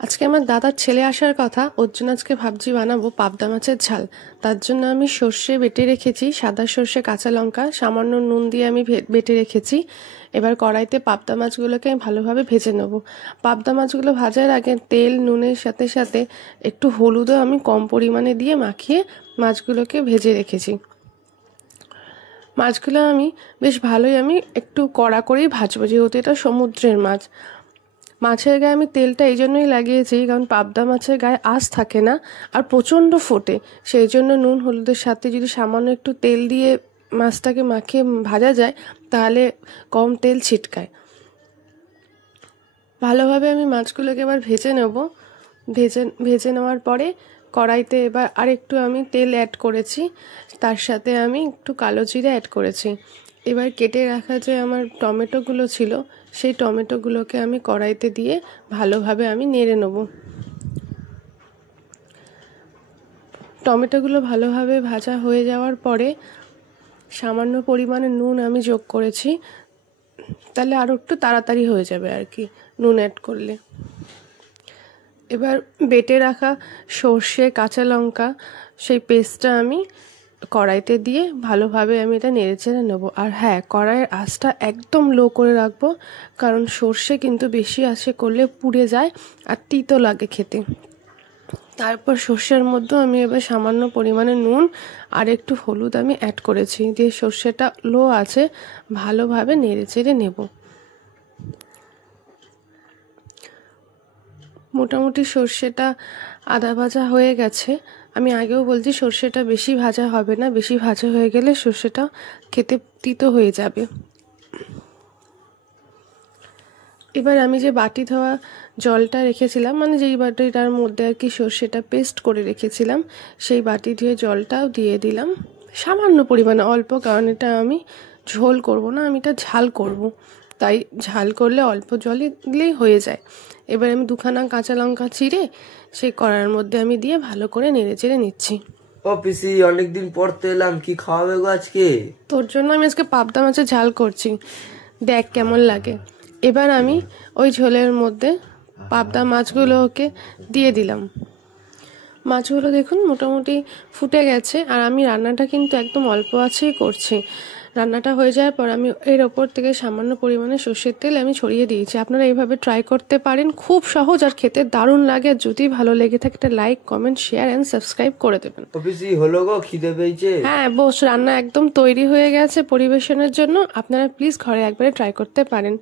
আজকে আমার দাদার ছেলে আসার কথা, ওর জন্য আজকে ভাবছি বানাবো পাবদা মাছের ঝাল। তার জন্য আমি সর্ষে বেটে রেখেছি, সাদা সর্ষে, কাঁচা লঙ্কা, সামান্য নুন দিয়ে আমি বেটে রেখেছি। এবার কড়াইতে পাবদা মাছগুলোকে আমি ভালোভাবে ভেজে নেব। পাবদা মাছগুলো ভাজার আগে তেল নুনের সাথে সাথে একটু হলুদও আমি কম পরিমাণে দিয়ে মাখিয়ে মাছগুলোকে ভেজে রেখেছি। মাছগুলো আমি বেশ ভালোই আমি একটু কড়া করেই ভাজবো, যেহেতু এটা সমুদ্রের মাছ। মাছের গায়ে আমি তেলটা এই জন্যই লাগিয়েছি, কারণ পাবদা মাছের গায়ে আঁশ থাকে না আর প্রচণ্ড ফোটে। সেই জন্য নুন হলুদের সাথে যদি সামান্য একটু তেল দিয়ে মাছটাকে মাখিয়ে ভাজা যায়, তাহলে কম তেল ছিটকায়। ভালোভাবে আমি মাছগুলোকে এবার ভেজে নেব। ভেজে নেওয়ার পরে কড়াইতে এবার আরেকটু আমি তেল অ্যাড করেছি, তার সাথে আমি একটু কালো জিরে অ্যাড করেছি। এবার কেটে রাখা যে আমার টমেটোগুলো ছিল, সেই টমেটোগুলোকে আমি কড়াইতে দিয়ে ভালোভাবে আমি নেড়ে নেব। টমেটোগুলো ভালোভাবে ভাজা হয়ে যাওয়ার পরে সামান্য পরিমাণে নুন আমি যোগ করেছি, তাহলে আরও একটু তাড়াতাড়ি হয়ে যাবে আর কি নুন অ্যাড করলে। এবার বেটে রাখা সর্ষে, কাঁচা লঙ্কা, সেই পেস্টটা আমি কড়াইতে দিয়ে ভালোভাবে আমি এটা নেড়ে চেড়ে নেবো। আর হ্যাঁ, কড়াইয়ের আঁচটা একদম লো করে রাখবো, কারণ সর্ষে কিন্তু বেশি আঁচে করলে পুড়ে যায় আর তিতো লাগে খেতে। তারপর সর্ষের মধ্যেও আমি এবার সামান্য পরিমাণে নুন আর একটু হলুদ আমি অ্যাড করেছি, দিয়ে সর্ষেটা লো আছে ভালোভাবে নেড়ে চেড়ে নেব। মোটামুটি সর্ষেটা আধা ভাজা হয়ে গেছে। আমি আগেও বলছি সর্ষেটা বেশি ভাজা হবে না, বেশি ভাজা হয়ে গেলে সর্ষেটা খেতে তিতো হয়ে যাবে। এবার আমি যে বাটি ধোয়া জলটা রেখেছিলাম, মানে যেই বাটিটার মধ্যে আর কি সর্ষেটা পেস্ট করে রেখেছিলাম, সেই বাটি ধুয়ে জলটাও দিয়ে দিলাম সামান্য পরিমাণে, অল্প, কারণ এটা আমি ঝোল করব না, আমি এটা ঝাল করব, তাই ঝাল করলে অল্প জলে দিলেই হয়ে যায়। এবার আমি দুখানা কাঁচা লঙ্কা চিড়ে সেই কড়াইয়ের মধ্যে আমি দিয়ে ভালো করে নেড়ে চেড়ে নিচ্ছি। ও পিসি, অনেকদিন পর তো এলাম, কি খাওয়াবে গো আজকে? তোর জন্য আমি আজকে পাবদা মাছের ঝাল করছি, দেখ কেমন লাগে। এবার আমি ওই ঝোলের মধ্যে পাবদা মাছগুলোকে দিয়ে দিলাম। মাছগুলো দেখুন মোটামুটি ফুটে গেছে, আর আমি রান্নাটা কিন্তু একদম অল্প আঁচেই করছি। রান্নাটা হয়ে যাওয়ার পর আমি এর ওপর থেকে সামান্য পরিমাণে সর্ষের তেল আমি ছড়িয়ে দিয়েছি। আপনারা এইভাবে ট্রাই করতে পারেন, খুব সহজ আর খেতে দারুণ লাগে। আর যদি ভালো লেগে থাকে একটা like, comment, share and subscribe করে দেবেন। পিসি, হলো গো, খিদে পেয়েছে। হ্যাঁ বস, রান্না একদম তৈরি হয়ে গেছে পরিবেশনের জন্য। আপনারা প্লিজ ঘরে একবারে ট্রাই করতে পারেন।